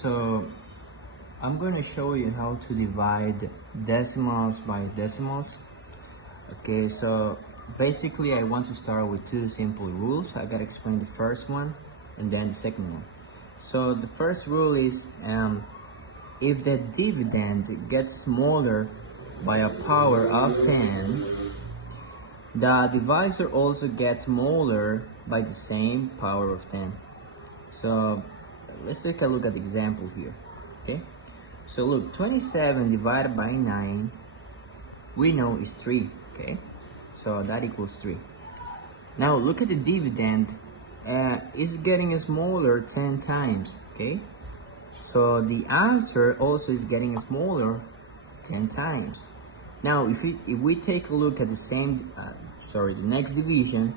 So I'm going to show you how to divide decimals by decimals. Okay, so basically I want to start with two simple rules. I gotta explain the first one and then the second one. So the first rule is if the dividend gets smaller by a power of 10, the divisor also gets smaller by the same power of 10. So let's take a look at the example here. Okay, so look, 27 divided by 9 we know is 3. Okay, so that equals 3. Now look at the dividend, it's getting smaller 10 times. Okay, so the answer also is getting smaller 10 times. Now if we take a look at the same the next division,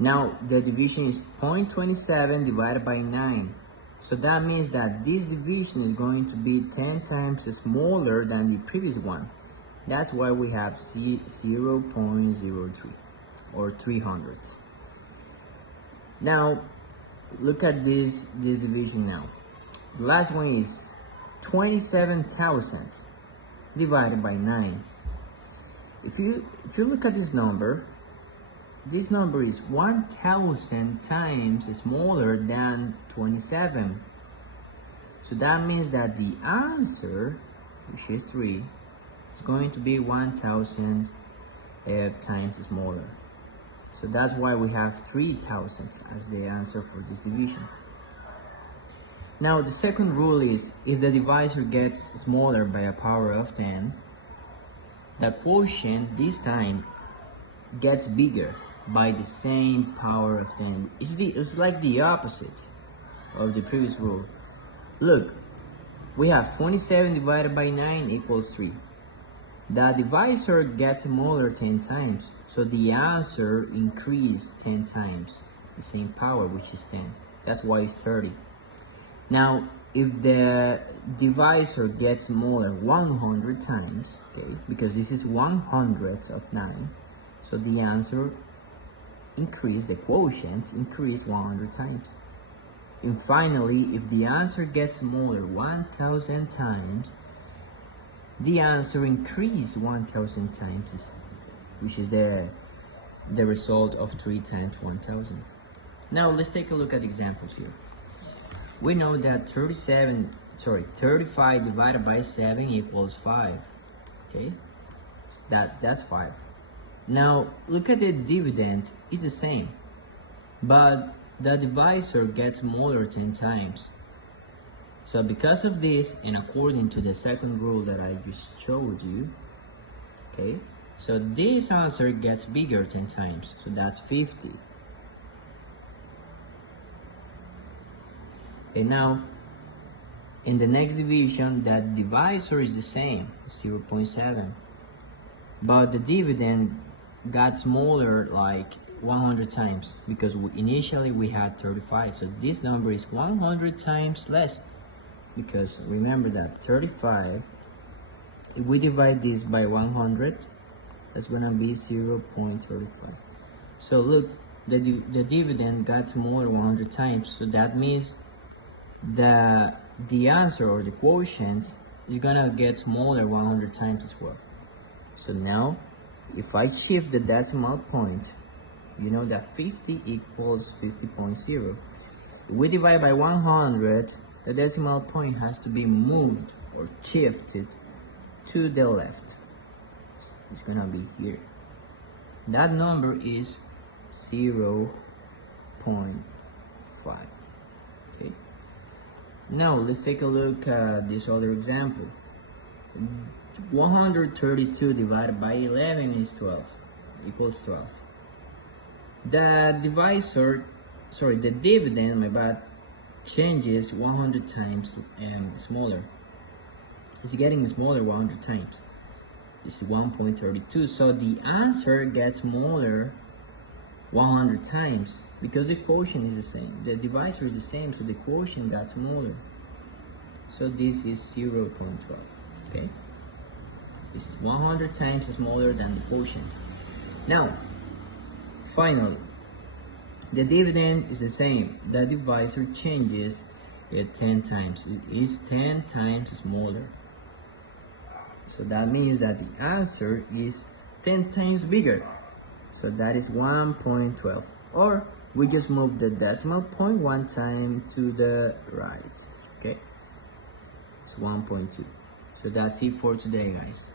now the division is 0.27 divided by 9. So that means that this division is going to be 10 times smaller than the previous one. That's why we have 0.03 or 300ths. Now look at this division now. The last one is 27,000 divided by 9. If you look at this number is 1,000 times smaller than 27. So that means that the answer, which is 3, is going to be 1,000 times smaller. So that's why we have 3,000 as the answer for this division. Now the second rule is if the divisor gets smaller by a power of 10, the quotient this time gets bigger by the same power of 10. It's like the opposite of the previous rule. Look, we have 27 divided by 9 equals 3. The divisor gets smaller 10 times, so the answer increased 10 times the same power, which is 10. That's why it's 30. Now if the divisor gets smaller 100 times, okay, because this is 100 of 9, so the answer increase, the quotient increase 100 times. And finally, if the answer gets smaller 1,000 times, the answer increase 1,000 times, which is the result of 3 times 1,000. Now let's take a look at examples here. We know that 35 divided by 7 equals 5. Okay, that's 5. Now look at the dividend, it's the same, but the divisor gets smaller 10 times. So because of this, and according to the second rule that I just showed you, okay, so this answer gets bigger 10 times, so that's 50. Okay, now in the next division, that divisor is the same, 0.7, but the dividend got smaller like 100 times because initially we had 35, so this number is 100 times less, because remember that 35, if we divide this by 100, that's gonna be 0.35. So look, the dividend got smaller 100 times, so that means the answer or the quotient is gonna get smaller 100 times as well. So now if I shift the decimal point, you know that 50 equals 50.0. If we divide by 100, the decimal point has to be moved or shifted to the left. It's gonna be here. That number is 0.5. Okay, now let's take a look at this other example. 132 divided by 11 is 12, equals 12. The dividend, changes 100 times smaller. It's getting smaller 100 times. It's 1.32. So the answer gets smaller 100 times because the quotient is the same. The divisor is the same, so the quotient got smaller. So this is 0.12. Okay, it's 100 times smaller than the quotient. Now finally, the dividend is the same. The divisor changes Yeah, 10 times. It is 10 times smaller. So that means that the answer is 10 times bigger. So that is 1.12. Or we just move the decimal point one time to the right. Okay, it's 1.2. So that's it for today, guys.